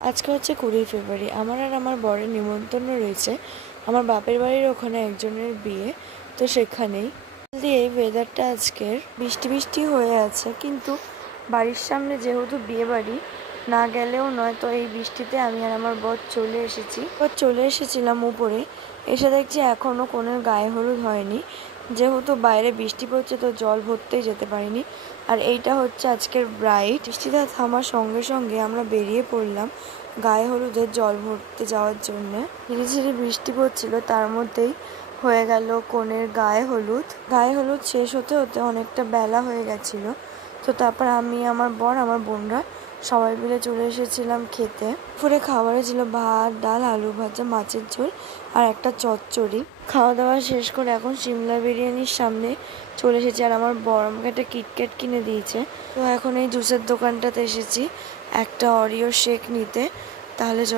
আজকে হচ্ছে 20 ফেব্রুয়ারি। আমার আর আমার বরের নিমন্ত্রণ রয়েছে আমার বাপের বাড়ির ওখানে একজনের বিয়ে। তো সেখানেই দিয়ে ওয়েদারটা আজকের বৃষ্টি বৃষ্টি হয়ে আছে, কিন্তু বাড়ির সামনে যেহেতু বিয়ে বাড়ি, না গেলেও নয়। তো এই বৃষ্টিতে আমি আর আমার বর চলে এসেছিলাম উপরে। এসে দেখছি এখনও কনের গায়ে হলুদ হয়নি। যেহেতু বাইরে বৃষ্টি পড়ছে তো জল ভরতেই যেতে পারিনি। আর এইটা হচ্ছে আজকের ব্রাইড। বৃষ্টিটা থামার সঙ্গে সঙ্গে আমরা বেরিয়ে পড়লাম গায়ে হলুদের জল ভরতে যাওয়ার জন্য। ধীরে ধীরে বৃষ্টি পড়ছিল, তার মধ্যেই হয়ে গেল কনের গায়ে হলুদ শেষ হতে হতে অনেকটা বেলা হয়ে গেছিল। তো তারপর আমি, আমার বর, আমার বোনরা সবাই মিলে চলে এসেছিলাম খেতে। দুপুরে খাবারে ছিল ভাত, ডাল, আলু ভাজা, মাছের ঝোল আর একটা চচ্চড়ি। খাওয়া দাওয়া শেষ করে এখন সিমলা বিরিয়ানির সামনে চলে এসেছি। আর আমার বর আমাকে একটা কিটক্যাট কিনে দিয়েছে। তো এখন এই জুসের দোকানটাতে এসেছি একটা অরিও শেক নিতে। তাহলে